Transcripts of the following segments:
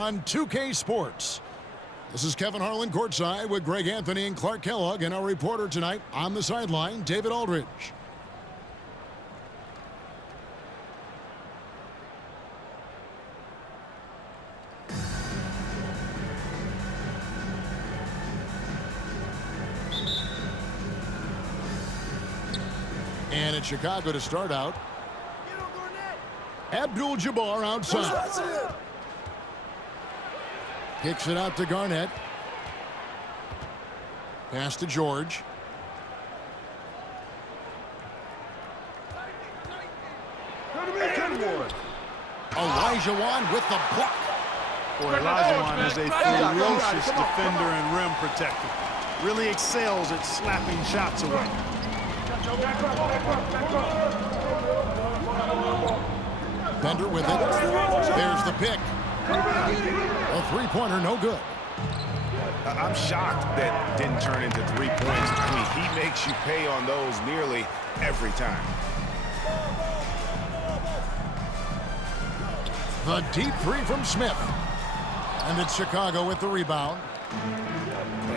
On 2K Sports. This is Kevin Harlan courtside with Greg Anthony and Clark Kellogg, and our reporter tonight on the sideline, David Aldridge. And it's Chicago to start out. Abdul-Jabbar outside. Kicks it out to Garnett. Pass to George. Olajuwon with the block. Boy, Olajuwon is a ferocious defender and rim protector. Really excels at slapping shots away. Bender with it. There's the pick. A three-pointer, no good. I'm shocked that didn't turn into 3 points. I mean, he makes you pay on those nearly every time. The deep three from Smith. And it's Chicago with the rebound.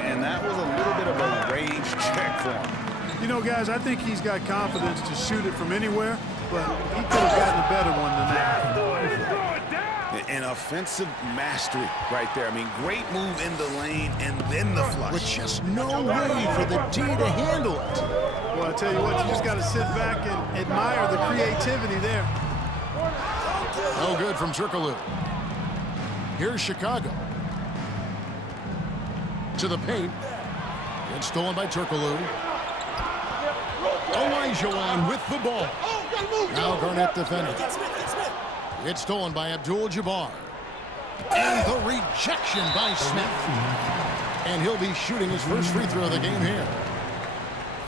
And that was a little bit of a range check for him. You know, guys, I think he's got confidence to shoot it from anywhere, but he could have gotten a better one than that. An offensive mastery right there. I mean, great move in the lane and then the flush. With just no way for the D to handle it. Well, I tell you what, you just got to sit back and admire the creativity there. No good from Turkoglu. Here's Chicago. To the paint. It's stolen by Turkoglu. Olajuwon with the ball. Now Garnett defending. It's stolen by Abdul-Jabbar. And the rejection by Smith. And he'll be shooting his first free throw of the game here.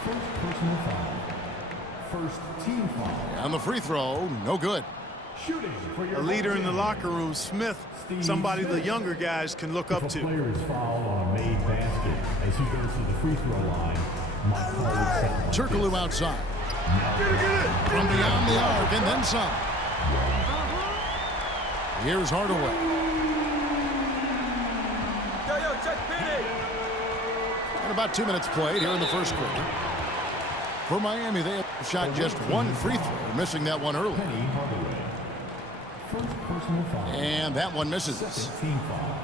First personal foul. First team foul. And the free throw, no good. Shooting for your A leader in the locker room, Smith, somebody the younger guys can look up If a to. player is fouled on a made basket as he goes to the free throw line, my call is set. Turkoglu outside. From beyond the arc and then some. Here's Hardaway. And about 2 minutes played here in the first quarter. For Miami, they have shot just one free throw, missing that one early. Penny Hardaway. First personal foul. And that one misses. Team foul.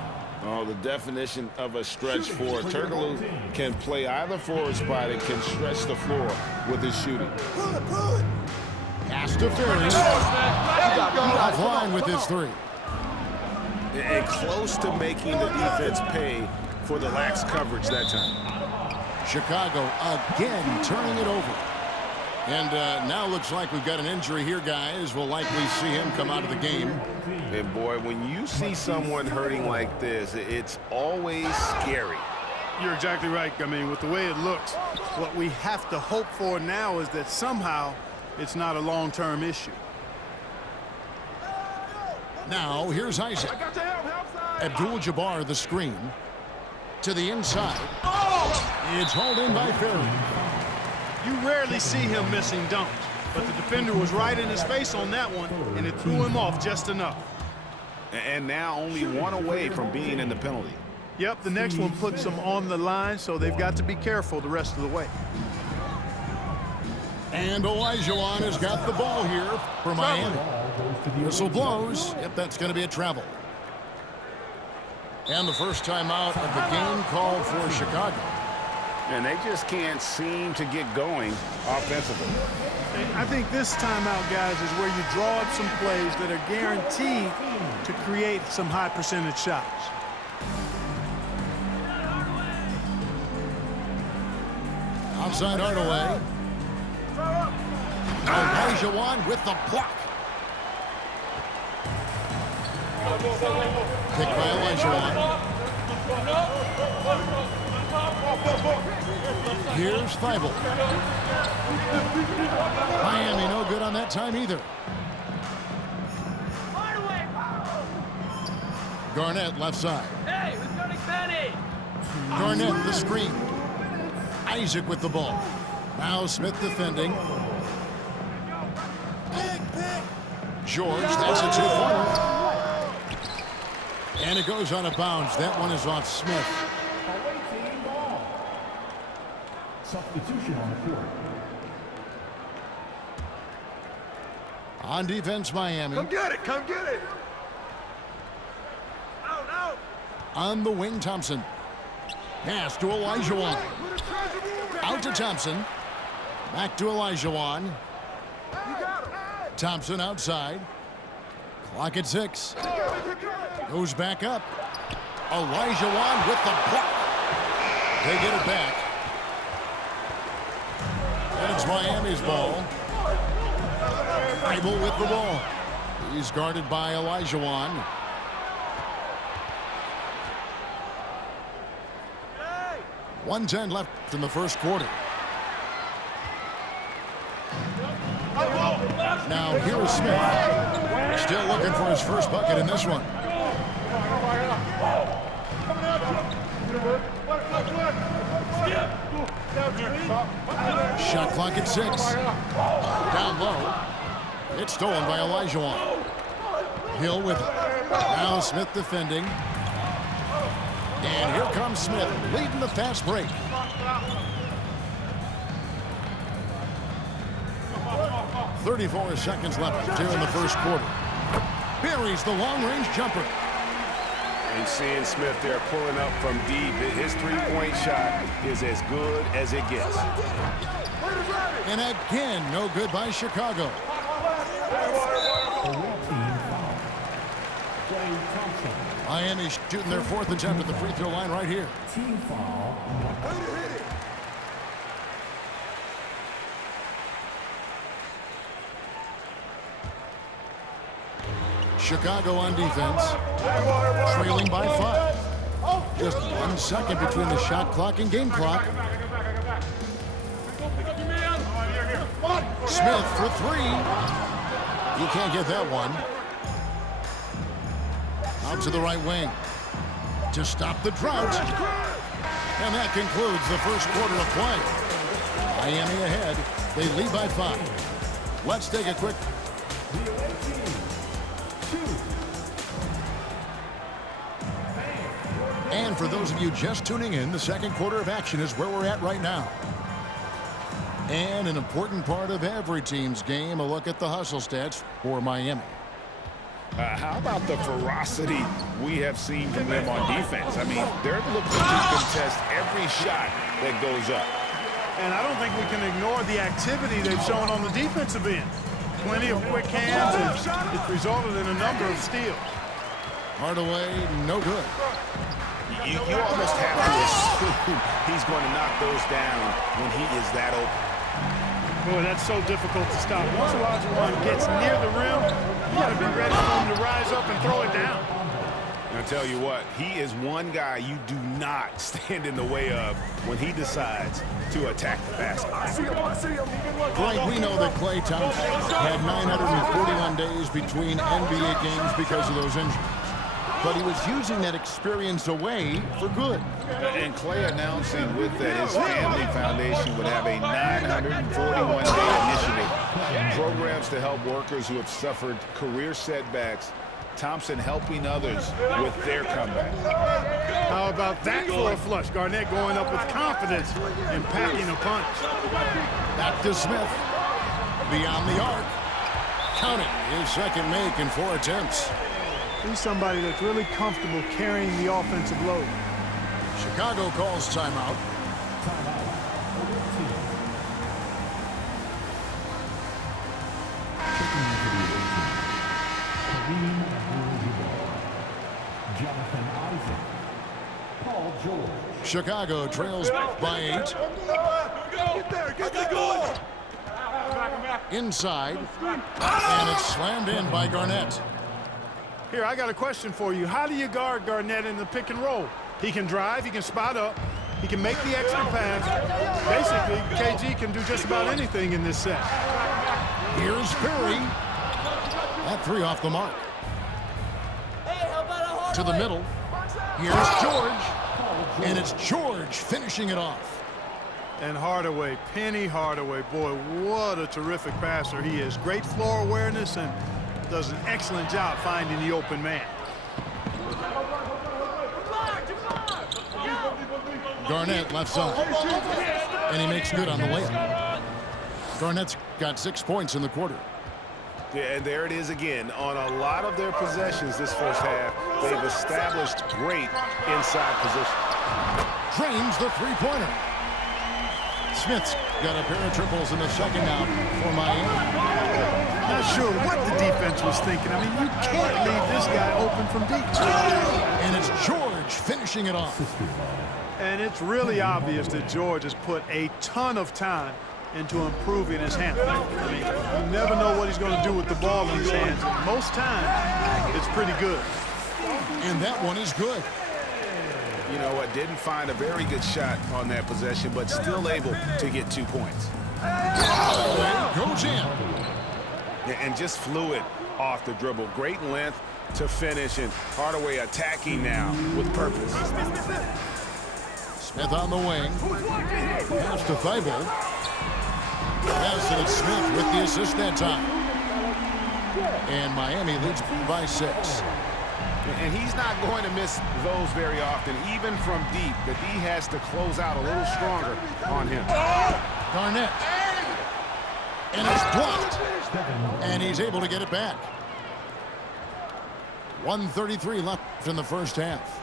Oh, the definition of a stretch four. Turkoglu can play either forward spot and can stretch the floor with his shooting. Pass to Ferry. Offline with his three. And close to making the defense pay for the lax coverage that time. Chicago again turning it over. And now looks like we've got an injury here, guys. We'll likely see him come out of the game. And boy, when you see someone hurting like this, it's always scary. You're exactly right. I mean, with the way it looks, what we have to hope for now is that somehow it's not a long-term issue. Now, here's Isaac. Abdul-Jabbar, the screen. To the inside. It's hauled in by Ferry. You rarely see him missing dunks, but the defender was right in his face on that one, and it threw him off just enough. And now only one away from being in the penalty. Yep, the next one puts them on the line, so they've got to be careful the rest of the way. And Olajuwon has got the ball here for Miami. Whistle blows. Yep, that's going to be a travel. And the first timeout of the game called for Chicago. And they just can't seem to get going offensively. I think this timeout, guys, is where you draw up some plays that are guaranteed to create some high percentage shots. Outside Hardaway. Olajuwon with the block. Picked by Olajuwon. Here's Thibault. Miami no good on that time either. Garnett left side. Hey, who's guarding Penny? Garnett the screen. Isaac with the ball. Now Smith defending. George, that's a two-pointer. And it goes on a bounce. That one is off Smith. Away team ball. Substitution on the court. On defense, Miami. Come get it. Come get it. Out, out. On the wing, Thompson. Pass to Olajuwon. Out to Thompson. Back to Olajuwon. Thompson outside. Clock at 6. Goes back up. Olajuwon with the block. They get it back. And it's Miami's ball. Bible with the ball. He's guarded by Olajuwon. Hey. 1:10 left in the first quarter. Now here is Smith. Still looking for his first bucket in this one. Shot clock at 6. Down low. It's stolen by Olajuwon. Hill with it. Now Smith defending. And here comes Smith leading the fast break. .34 seconds left here in the first quarter. Buries the long-range jumper. And seeing Smith there pulling up from deep, his three-point shot is as good as it gets. And again, no good by Chicago. Miami shooting their 4th attempt at the free throw line right here. Team foul. Chicago on defense, trailing by 5. Just 1 second between the shot clock and game clock. Smith for 3. He can't get that one. Out to the right wing to stop the drought. And that concludes the first quarter of play. Miami ahead. They lead by 5. Let's take a quick. And for those of you just tuning in, the second quarter of action is where we're at right now. And an important part of every team's game, a look at the hustle stats for Miami. How about the ferocity we have seen from them on defense? I mean, they're looking to contest every shot that goes up. And I don't think we can ignore the activity they've shown on the defensive end. Plenty of quick hands, and it's resulted in a number of steals. Hardaway, no good. You almost have to assume he's going to knock those down when he is that open. Boy, that's so difficult to stop. Once Olajuwon gets near the rim, you got to be ready for him to rise up and throw it down. And I'll tell you what, he is one guy you do not stand in the way of when he decides to attack the basket. Right, we know that Klay Thompson had 941 days between NBA games because of those injuries. But he was using that experience away for good. And Klay announcing with that his family foundation would have a 941-day initiative. Programs to help workers who have suffered career setbacks. Thompson helping others with their comeback. How about that for a flush? Garnett going up with confidence and packing a punch. Back to Smith. Beyond the arc. Count it. His second make in 4 attempts. He's somebody that's really comfortable carrying the offensive load. Chicago calls timeout. Jonathan Isaac. Paul George. Chicago trails by 8. Get there, get the goal. Inside. And it's slammed in by Garnett. Here, I got a question for you. How do you guard Garnett in the pick and roll? He can drive, he can spot up, he can make the extra pass. Basically, KG can do just about anything in this set. Here's Perry. That 3 off the mark. To the middle. Here's George. And it's George finishing it off. And Hardaway, Penny Hardaway, boy, what a terrific passer he is. Great floor awareness and does an excellent job finding the open man. Garnett left side. And he makes good on the layup. Garnett's got 6 points in the quarter. Yeah, and there it is again. On a lot of their possessions this first half, they've established great inside position. Drains the three-pointer. Smith's got a pair of triples in the second now for Miami. Not sure what the defense was thinking. I mean, you can't leave this guy open from deep. And it's George finishing it off. And it's really obvious that George has put a ton of time into improving his handling. I mean, you never know what he's going to do with the ball in his hands. And most times, it's pretty good. And that one is good. You know what? Didn't find a very good shot on that possession, but still able to get 2 points. Goes in. And just fluid off the dribble. Great length to finish, and Hardaway attacking now with purpose. Smith on the wing. Pass to Thibault. Pass it to Smith with the assist that time. And Miami leads by 6. And he's not going to miss those very often, even from deep. The D has to close out a little stronger on him. Garnett. And it's blocked. And he's able to get it back. 1:33 left in the first half.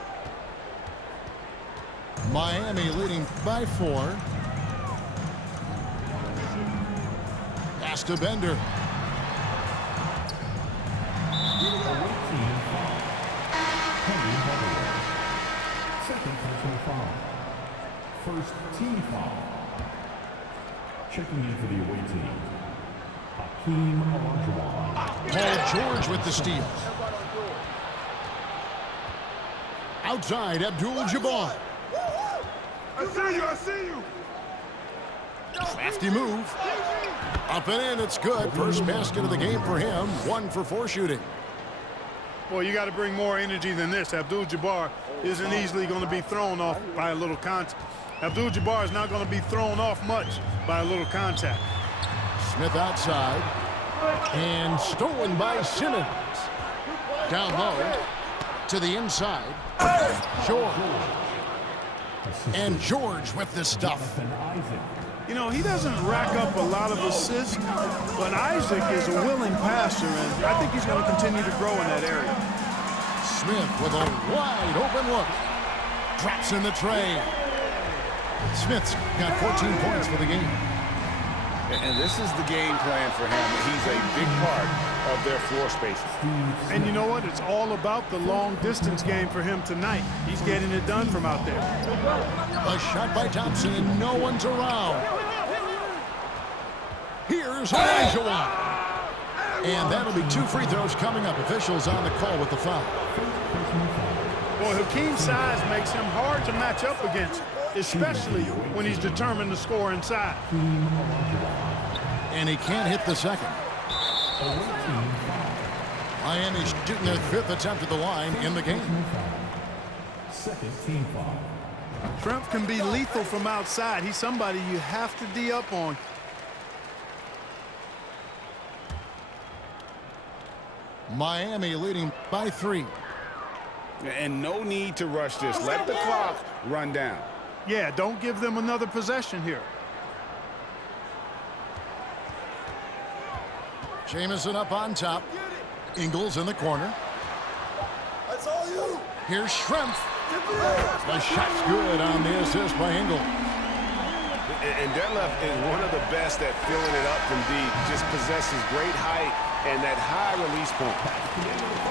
Miami leading by 4. Pass to Bender. Second personal foul. First team foul. Checking in for the away team, Hakeem Olajuwon. Paul George with the steal. Outside, Abdul-Jabbar. I see you, I see you. Crafty move. Up and in, it's good. First basket of the game for him. 1 for 4 shooting. Well, you got to bring more energy than this. Abdul-Jabbar isn't easily going to be thrown off by a little contact. Abdul-Jabbar is not going to be thrown off much by a little contact. Smith outside. And stolen by Simmons. Down low. To the inside. George. And George with the stuff. You know, he doesn't rack up a lot of assists, but Isaac is a willing passer, and I think he's going to continue to grow in that area. Smith with a wide open look. Drops in the tray. Smith's got 14 points for the game. And this is the game plan for him. He's a big part of their floor spaces. And you know what? It's all about the long distance game for him tonight. He's getting it done from out there. A shot by Thompson, and no one's around. Here's Olajuwon. And that'll be 2 free throws coming up. Officials on the call with the foul. Boy, Hakeem's size makes him hard to match up against, especially when he's determined to score inside. And he can't hit the second. Miami's shooting their 5th attempt at the line in the game. Second team foul. Trump can be lethal from outside. He's somebody you have to D up on. Miami leading by 3. And no need to rush this. Let the clock run down. Yeah, don't give them another possession here. Jamison up on top. Ingles in the corner. That's all you. Here's Schrempf. The shot's good on the assist by Ingles. And Detlef is one of the best at filling it up from deep. Just possesses great height and that high release point.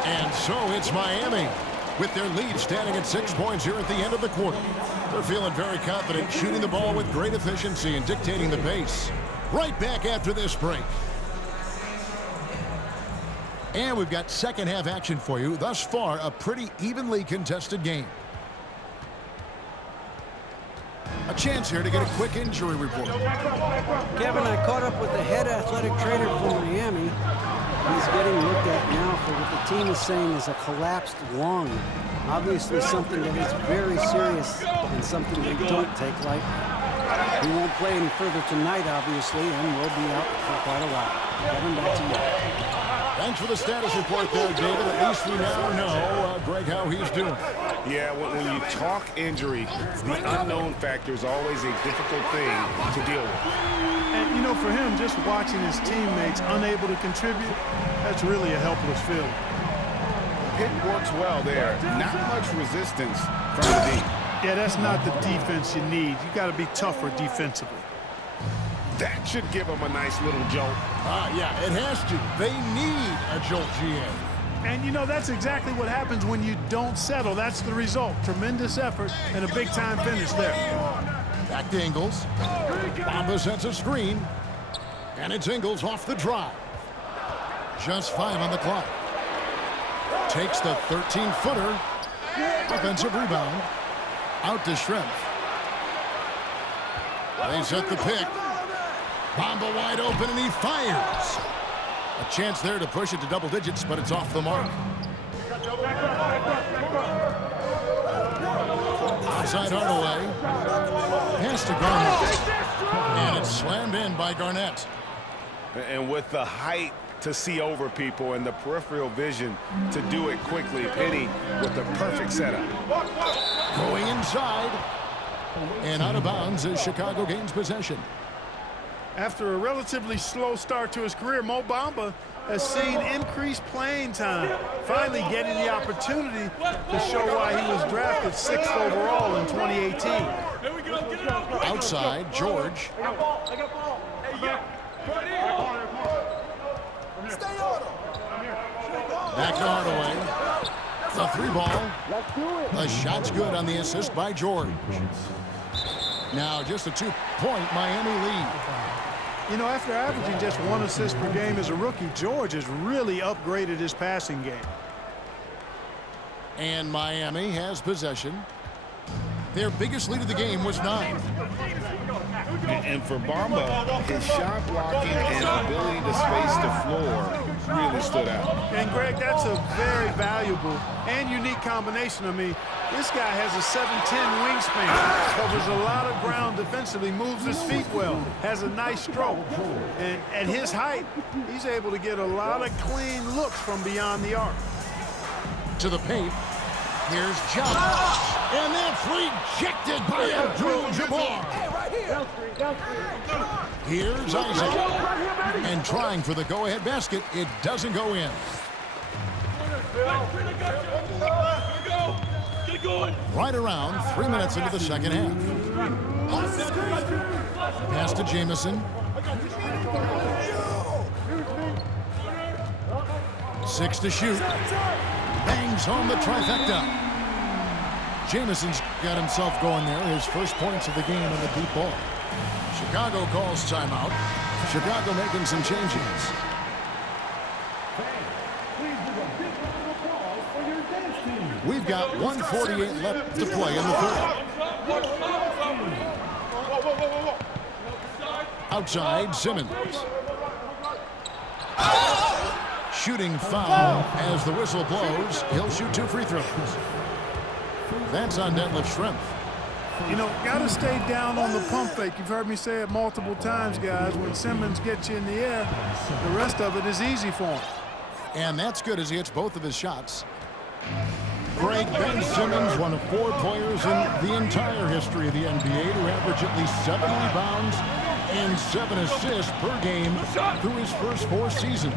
And so it's Miami with their lead standing at 6 points here at the end of the quarter. They're feeling very confident, shooting the ball with great efficiency and dictating the pace. Right back after this break. And we've got second half action for you. Thus far, a pretty evenly contested game. A chance here to get a quick injury report. Kevin, I caught up with the head athletic trainer for Miami. He's getting looked at now for what the team is saying is a collapsed lung. Obviously something that is very serious and something they don't take lightly. He won't play any further tonight, obviously, and will be out for quite a while. Kevin, back to you. Thanks for the status report there, David. At least we now know, Greg, how he's doing. Yeah, when you talk injury, the unknown factor is always a difficult thing to deal with. And, you know, for him, just watching his teammates unable to contribute, that's really a helpless feeling. Pitt works well there. Not much resistance from the D. Yeah, that's not the defense you need. You got to be tougher defensively. That should give them a nice little jolt. Yeah, it has to. They need a jolt, GA. And, you know, that's exactly what happens when you don't settle. That's the result. Tremendous effort and a big-time finish there. Back to Ingles. Bamba sets a screen. And it's Ingles off the drive. Just 5 on the clock. Takes the 13-footer. Offensive rebound. Out to Schrempf. They set the pick. Bamba wide open, and he fires. A chance there to push it to double digits, but it's off the mark. Outside Hardaway. Pass to Garnett. And it's slammed in by Garnett. And with the height to see over people and the peripheral vision to do it quickly, Penny with the perfect setup. Going inside. And out of bounds as Chicago gains possession. After a relatively slow start to his career, Mo Bamba has seen increased playing time, finally getting the opportunity to show why he was drafted 6th overall in 2018. Outside, George. Back to Hardaway. The 3 ball. The shot's good on the assist by George. Now just a 2-point Miami lead. You know, after averaging just 1 assist per game as a rookie, George has really upgraded his passing game. And Miami has possession. Their biggest lead of the game was 9. And for Bamba, his shot blocking and ability to space the floor really stood out. And, Greg, that's a very valuable and unique combination. I mean, this guy has a 7'10" wingspan, covers a lot of ground defensively, moves his feet well, has a nice stroke. And at his height, he's able to get a lot of clean looks from beyond the arc. To the paint. Here's Josh. And that's rejected by Abdul-Jabbar. Here's Isaac. And trying for the go-ahead basket. It doesn't go in. Right around 3 minutes into the second half. Pass to Jamison. 6 to shoot. Bangs home the trifecta. Jamison's got himself going there. His first points of the game on the deep ball. Chicago calls timeout. Chicago making some changes. We've got 1:48 left to play in the third. Outside, Simmons. Shooting foul as the whistle blows. He'll shoot 2 free throws. That's on Detlef Schrempf. You know, got to stay down on the pump fake. You've heard me say it multiple times, guys. When Simmons gets you in the air, the rest of it is easy for him. And that's good as he hits both of his shots. Greg, Ben Simmons, one of 4 players in the entire history of the NBA to average at least 7 rebounds and 7 assists per game through his first 4 seasons.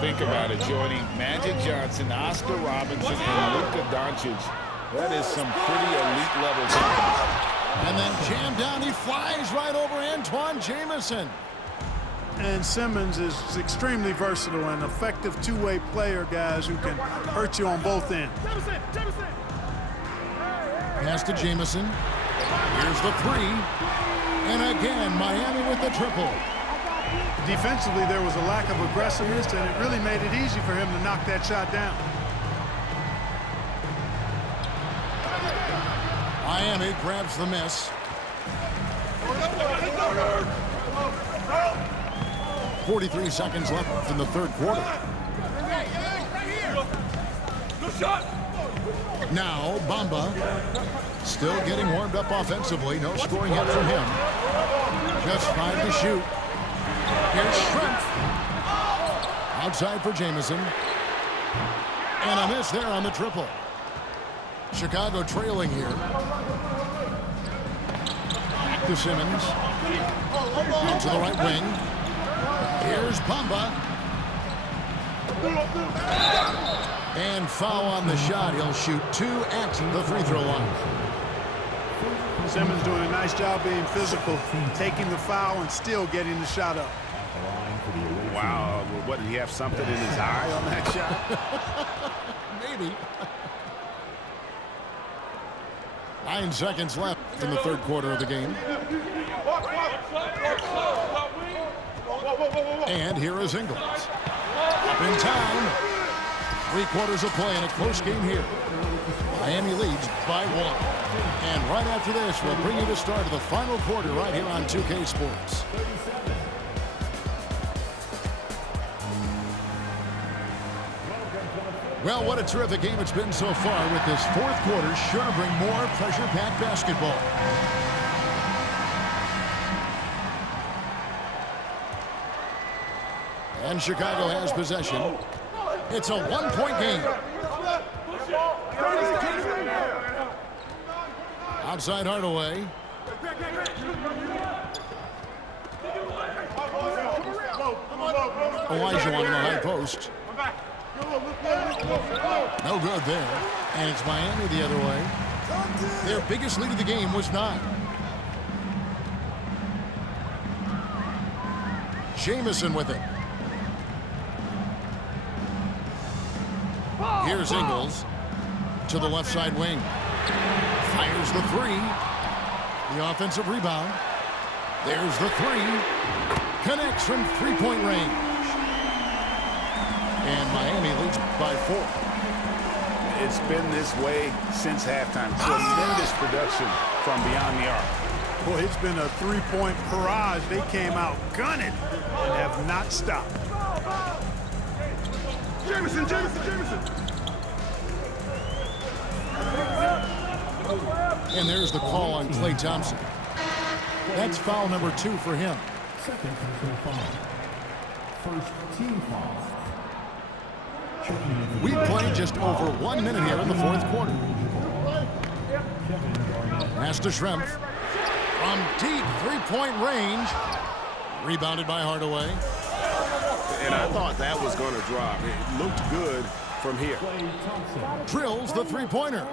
Think about it, joining Magic Johnson, Oscar Robertson, and Luka Doncic. That is some pretty elite level company. And then jammed down, he flies right over Antoine Jamison. And Simmons is extremely versatile and effective two-way player, guys, who can hurt you on both ends. Pass to Jamison. Here's the 3. And again, Miami with the triple. Defensively, there was a lack of aggressiveness, and it really made it easy for him to knock that shot down. Miami grabs the miss. 43 seconds left in the third quarter. Now, Bamba still getting warmed up offensively. No scoring yet from him. Just 5 to shoot. Here's Schrempf. Outside for Jamison. And a miss there on the triple. Chicago trailing here. Back to Simmons. Out to the right wing. Here's Bamba. And foul on the shot. He'll shoot 2 at the free throw line. Simmons doing a nice job being physical, taking the foul and still getting the shot up. Wow, what, did he have something in his eye on that shot? Maybe. 9 seconds left in the third quarter of the game. And here is Ingles. Up in town. 3 quarters of play in a close game here. Miami leads by 1. And right after this, we'll bring you the start of the final quarter right here on 2K Sports. Well, what a terrific game it's been so far, with this fourth quarter sure to bring more pressure-packed basketball. And Chicago has possession. It's a 1-point game. Outside Hardaway. Elijah on the high post. No good there. And it's Miami the other way. Their biggest lead of the game was 9. Jamison with it. Here's Ingles to the left side wing. Fires the 3. The offensive rebound. There's the 3. Connects from 3-point range. And Miami leads by 4. It's been this way since halftime. Tremendous production from beyond the arc. Boy, it's been a 3-point barrage. They came out gunning and have not stopped. Jamison. And there's the call on Klay Thompson. That's foul number 2 for him. Second personal foul. First team foul. We played just over 1 minute here in the fourth quarter. Pass to Schrempf. From deep 3-point range. Rebounded by Hardaway. And I thought that was going to drop. It looked good from here. Drills the 3-pointer.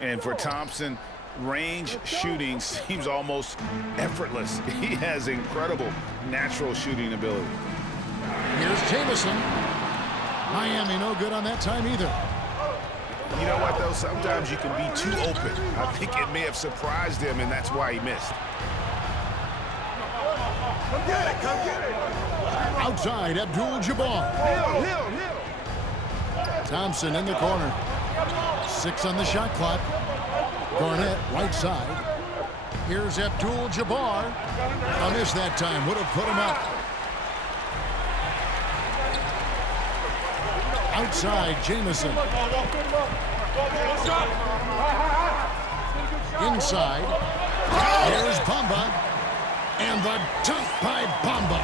And for Thompson, range shooting seems almost effortless. He has incredible natural shooting ability. Here's Jamison. Miami no good on that time either. You know what, though? Sometimes you can be too open. I think it may have surprised him, and that's why he missed. Come get it. Outside, Abdul-Jabbar. Hill. Thompson in the corner. 6 on the shot clock. Garnett, right side. Here's Abdul-Jabbar. A miss that time. Would have put him up. Outside, Jamison. Inside. Here's Bamba. And the dunk by Bamba.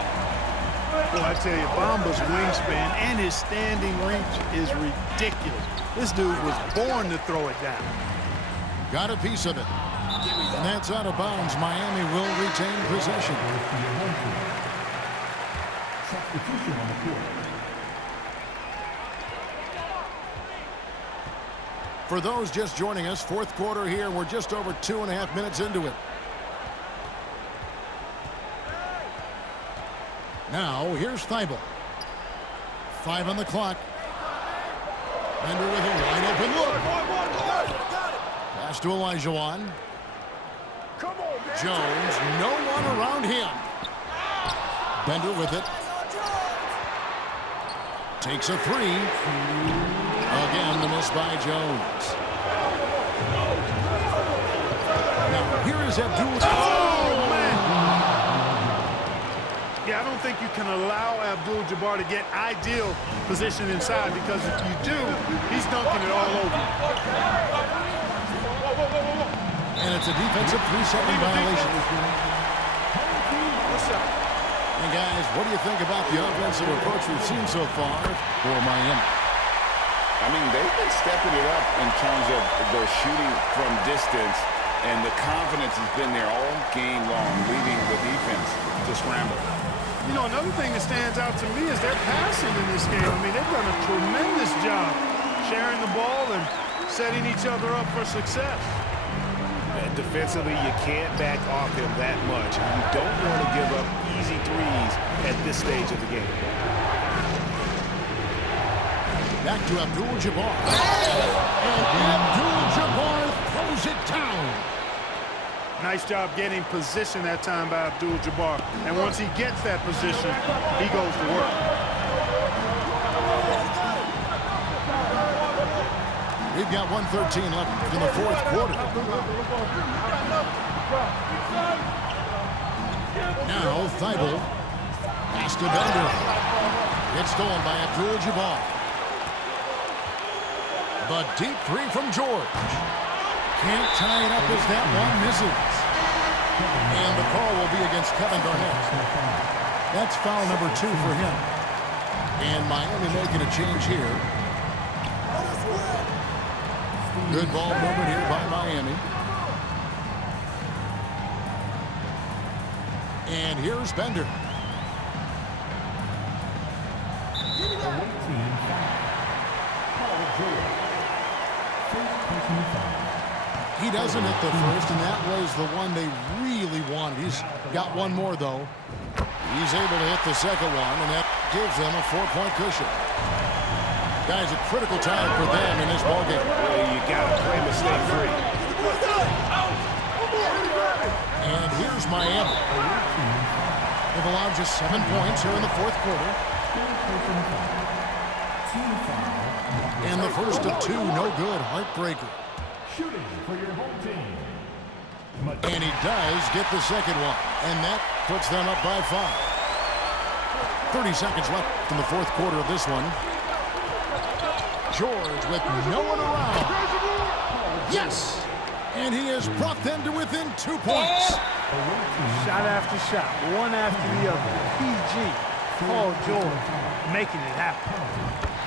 Well, I tell you, Bamba's wingspan and his standing reach is ridiculous. This dude was born to throw it down. Got a piece of it. And that's out of bounds. Miami will retain possession. Substitution on the court. For those just joining us, fourth quarter here. We're just over 2.5 minutes into it. Now, here's Thibault. 5 on the clock. Bender with a wide open look. Pass to Olajuwon. Jones, no one around him. Bender with it. Takes a 3. Again, the miss by Jones. Now, here is Abdul. Oh, man. Yeah, I don't think you can allow Abdul-Jabbar to get ideal position inside, because if you do, he's dunking it all over. And it's a defensive 3-second violation. And guys, what do you think about the offensive approach we've seen so far for Miami? I mean, they've been stepping it up in terms of their shooting from distance, and the confidence has been there all game long, leaving the defense to scramble. You know, another thing that stands out to me is their passing in this game. I mean, they've done a tremendous job sharing the ball and setting each other up for success. And defensively, you can't back off him that much. You don't want to give up easy threes at this stage of the game. Back to Abdul-Jabbar. And Abdul-Jabbar throws it down. Nice job getting position that time by Abdul-Jabbar. And once he gets that position, he goes to work. We've got 1:13 left in the fourth quarter. Now Thibault. Pass to Bender. It's stolen by Abdul-Jabbar. The deep three from George. Can't tie it up as that one misses. And the call will be against Kevin Garnett. That's foul number 2 for him. And Miami making a change here. Good ball movement here by Miami. And here's Bender. He doesn't hit the first, and that was the one they really wanted. He's got one more, though. He's able to hit the second one, and that gives them a 4-point cushion. Guys, a critical time for them in this ballgame. Well, you got to play mistake-free. And here's Miami. They've allowed just 7 points here in the fourth quarter. And the first of 2, no good. Heartbreaker. Shooting for your home team. And he does get the second one. And that puts them up by 5. 30 seconds left in the fourth quarter of this one. George with no one around. Yes! And he has brought them to within 2 points. Shot after shot, one after the other. PG, Paul George, making it happen.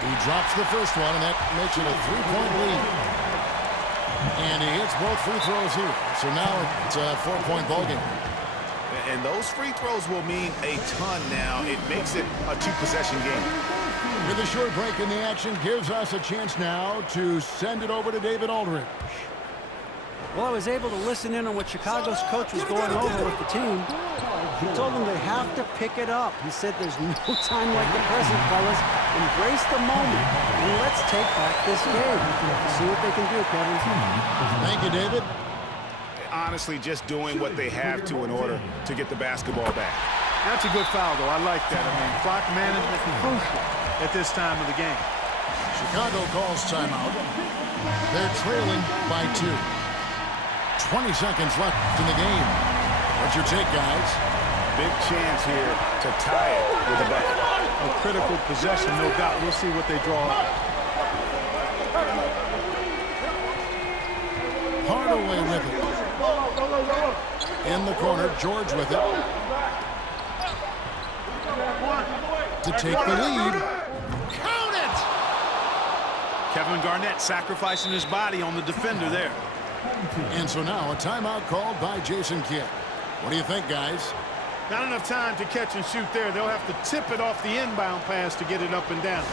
He drops the first one, and that makes it a 3-point lead. And he hits both free throws here. So now it's a 4-point ballgame. And those free throws will mean a ton now. It makes it a 2-possession game. With a short break in the action, gives us a chance now to send it over to David Aldridge. Well, I was able to listen in on what Chicago's coach was going over with the team. He told them they have to pick it up. He said there's no time like the present, fellas. Embrace the moment, and let's take back this game. See what they can do, Kevin. Thank you, David. Honestly, just doing what they have to in order to get the basketball back. That's a good foul, though. I like that. I mean, clock management is crucial at this time of the game. Chicago calls timeout. They're trailing by 2. 20 seconds left in the game. What's your take, guys? Big chance here to tie it with a bucket. A critical possession, no doubt. We'll see what they draw up. Hardaway with it. In the corner, George with it. To take the lead. Count it! Kevin Garnett sacrificing his body on the defender there. And so now a timeout called by Jason Kidd. What do you think, guys? Not enough time to catch and shoot there. They'll have to tip it off the inbound pass to get it up and down.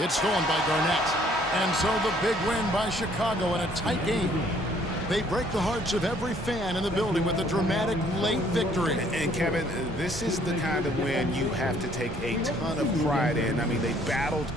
It's stolen by Garnett. And so the big win by Chicago in a tight game. They break the hearts of every fan in the building with a dramatic late victory. And Kevin, this is the kind of win you have to take a ton of pride in. I mean, they battled